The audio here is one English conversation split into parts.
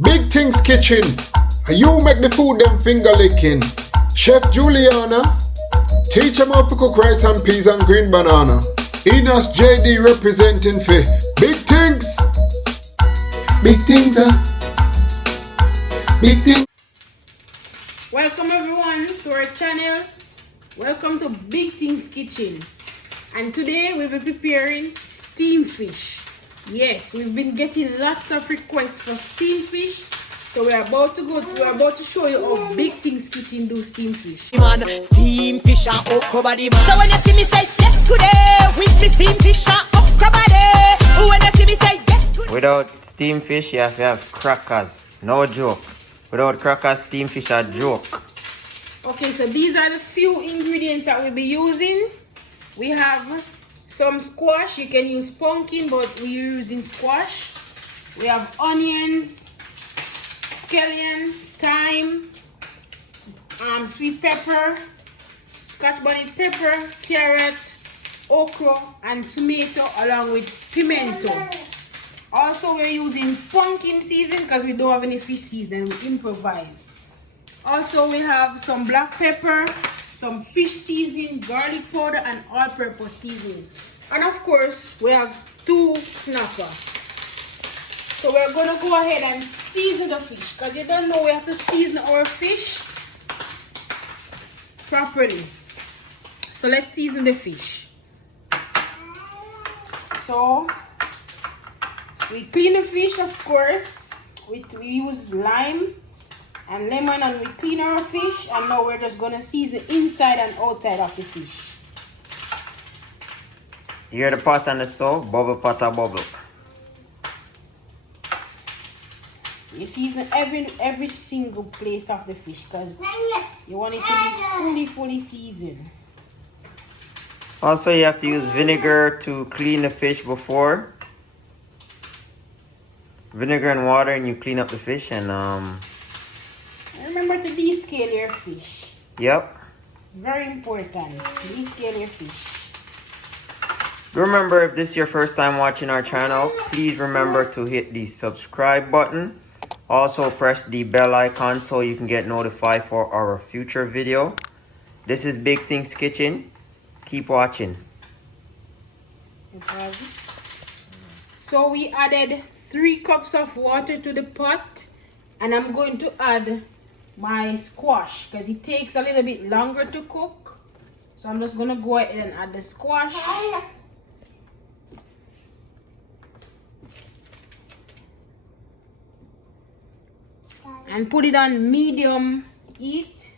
Big Things Kitchen. You make the food them finger licking. Chef Juliana. Teach them how to cook rice and peas and green banana. Enos JD representing for Big Things. Big Things, Big Things. Welcome everyone to our channel. Welcome to Big Things Kitchen. And today we'll be preparing steamed fish. Yes, we've been getting lots of requests for steamed fish. So we're about to show you how Big Things Kitchen do steamed fish. Man, steam fish and okra body man. So when you see me say yes today, with me steam fish and okra body. When you see me say yes today. Without steamed fish, you have to have crackers. No joke. Without crackers, steamed fish are joke. Okay, so these are the few ingredients that we'll be using. We have some squash. You can use pumpkin, but we're using squash. We have onions, scallion, thyme, sweet pepper, scotch bonnet pepper, carrot, okra, and tomato, along with pimento. Also, we're using pumpkin season because we don't have any fish season. We improvise. Also, we have some black pepper, some fish seasoning, garlic powder, and all-purpose seasoning. And of course, we have 2 snapper. So we're going to go ahead and season the fish. Because you don't know, we have to season our fish properly. So let's season the fish. So we clean the fish, of course. We use lime and lemon, and we clean our fish. And now we're just going to season inside and outside of the fish. You hear the pot on the stove? Bubble pot or bubble. You season every single place of the fish because you want it to be fully seasoned. Also, you have to use vinegar to clean the fish before. Vinegar and water, and you clean up the fish. And remember to descale your fish. Yep. Very important. Descale your fish. Remember, if this is your first time watching our channel, please remember to hit the subscribe button. Also, press the bell icon so you can get notified for our future video. This is Big Things Kitchen. Keep watching. So we added 3 cups of water to the pot, and I'm going to add my squash because it takes a little bit longer to cook. So I'm just going to go ahead and add the squash. And put it on medium heat.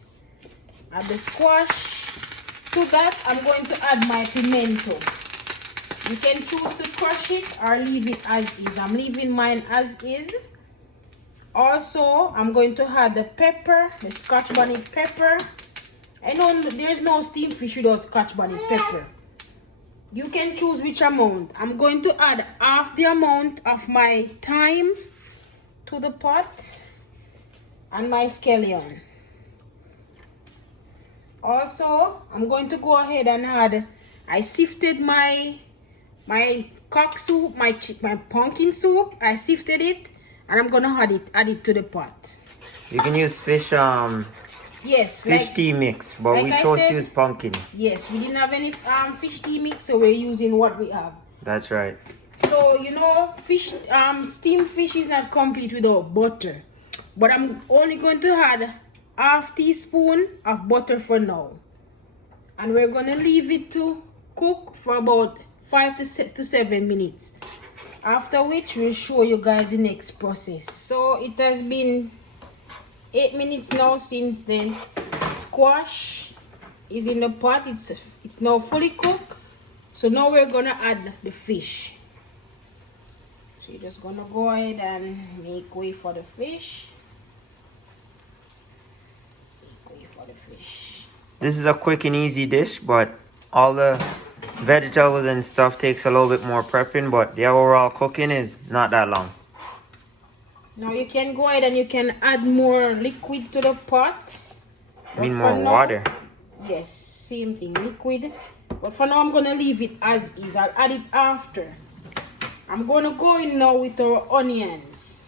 Add the squash. To that, I'm going to add my pimento. You can choose to crush it or leave it as is. I'm leaving mine as is. Also, I'm going to add the pepper, the scotch bonnet pepper. I know there's no steamed fish without scotch bonnet pepper. You can choose which amount. I'm going to add half the amount of my thyme to the pot. And my scallion. Also, I'm going to go ahead and add, I sifted my cock soup, my pumpkin soup. I sifted it, and I'm gonna add it to the pot. You can use fish yes, fish tea mix, but like we I chose said, to use pumpkin. Yes, we didn't have any fish tea mix, so we're using what we have. That's right. So you know, steamed fish is not complete without butter. But I'm only going to add half teaspoon of butter for now. And we're going to leave it to cook for about 5 to 7 minutes. After which, we'll show you guys the next process. So it has been 8 minutes now since the squash is in the pot. It's now fully cooked. So now we're going to add the fish. So you're just going to go ahead and make way for the fish. This is a quick and easy dish, but all the vegetables and stuff takes a little bit more prepping, but the overall cooking is not that long. Now you can go ahead and you can add more liquid to the pot. I mean more water. Yes, same thing, liquid. But for now I'm going to leave it as is. I'll add it after. I'm going to go in now with our onions.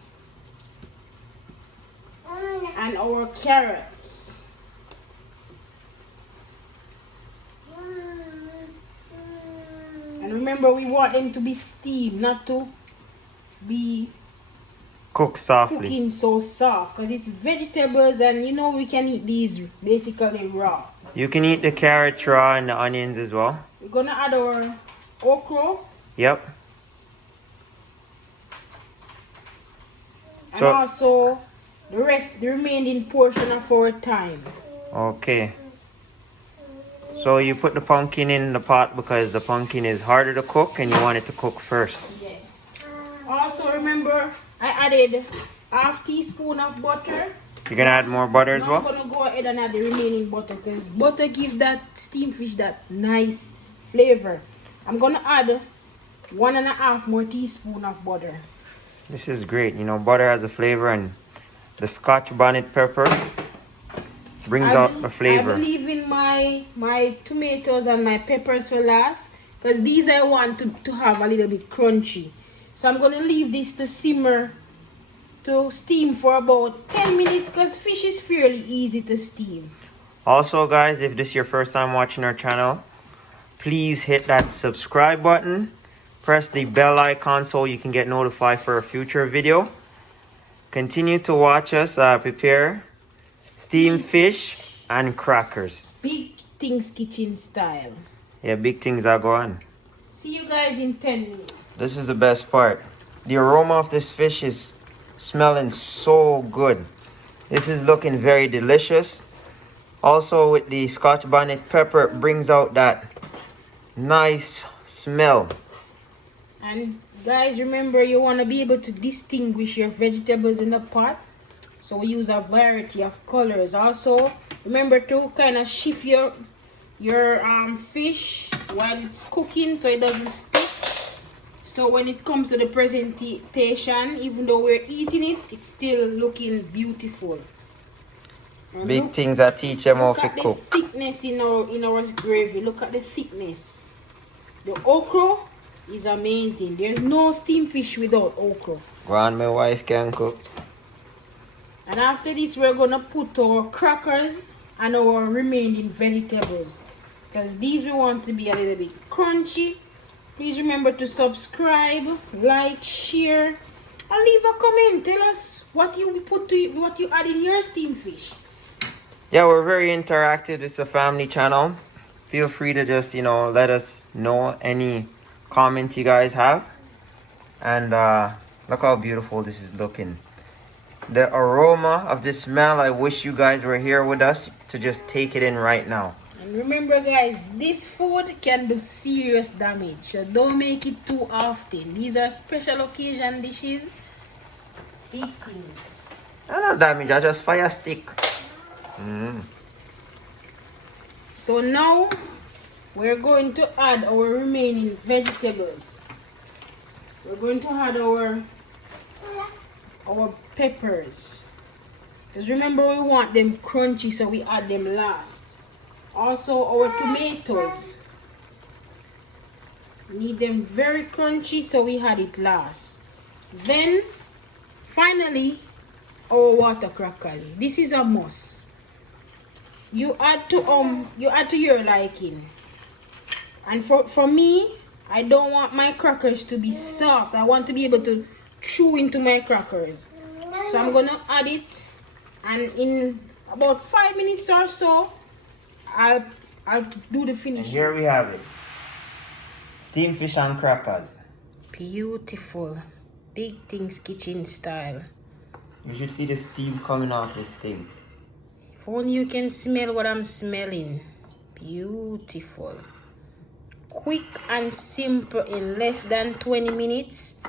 and our carrots. And remember, we want them to be steamed, not to be Cook softly. cooking so soft, because it's vegetables, and you know we can eat these basically raw. You can eat the carrots raw and the onions as well. We're gonna add our okra Yep. and So- also the remaining portion of our thyme. Okay. So you put the pumpkin in the pot because the pumpkin is harder to cook and you want it to cook first. Yes. Also remember, I added half teaspoon of butter. You're gonna add more butter as Now I'm well? gonna go ahead and add the remaining butter, because butter gives that steamed fish that nice flavor. I'm gonna add 1.5 more teaspoon of butter. This is great. You know, butter has a flavor and the Scotch bonnet pepper brings out the I flavor. believe in my tomatoes and my peppers for last, because these I want to have a little bit crunchy. So I'm gonna leave this to simmer, to steam for about 10 minutes, because fish is fairly easy to steam. Also, guys, if this is your first time watching our channel, please hit that subscribe button. Press the bell icon so you can get notified for a future video. Continue to watch us prepare steamed fish and crackers. Big Things Kitchen style. Yeah, big things are going. See you guys in 10 minutes. This is the best part. The aroma of this fish is smelling so good. This is looking very delicious. Also with the Scotch bonnet pepper, it brings out that nice smell. And guys, remember, you want to be able to distinguish your vegetables in the pot, so we use a variety of colors. Also remember to kind of shift your fish while it's cooking so it doesn't stick, so when it comes to the presentation, even though we're eating it, it's still looking beautiful. And Big look- things that teach them how Look to at the cook. thickness in our gravy. Look at the thickness. The okra is amazing. There's no steamed fish without okra. Go on, my wife can cook. And after this, we're gonna put our crackers and our remaining vegetables, because these we want to be a little bit crunchy. Please remember to subscribe, like, share, and leave a comment. Tell us what you add in your steamed fish. Yeah, we're very interactive. It's a family channel. Feel free to just, let us know any comments you guys have. And look how beautiful this is looking. The aroma of this smell, I wish you guys were here with us to just take it in right now. And remember guys, this food can do serious damage, so don't make it too often. These are special occasion dishes. Big things. Not damage, I just fire stick. So now we're going to add our remaining vegetables. We're going to add our peppers, because remember we want them crunchy, so we add them last. Also our tomatoes, we need them very crunchy, so we add it last. Then finally our water crackers. This is a must. You add to your liking. And for me, I don't want my crackers to be soft. I want to be able to chew into my crackers. So I'm gonna add it, and in about 5 minutes or so, I'll do the And finishing. here we have it. Steamed fish and crackers. Beautiful. Big Things Kitchen style. You should see the steam coming off this thing. If only you can smell what I'm smelling. Beautiful. Quick and simple. In less than 20 minutes,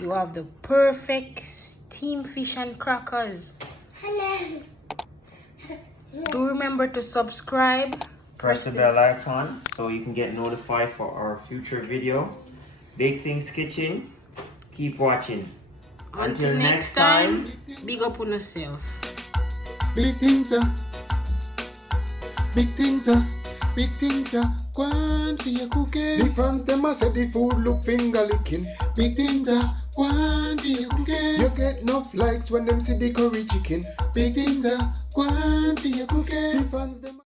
you have the perfect steamed fish and crackers. Do remember to subscribe. Press the bell icon so you can get notified for our future video. Big Things Kitchen. Keep watching. Until next time, big up on yourself. Big things, big things, big things, go on for your cooking. The fans them a say the food look finger licking. Big things, one for your cooking. You get enough likes when them see the curry chicken. Big things are one for your cooking. The fans them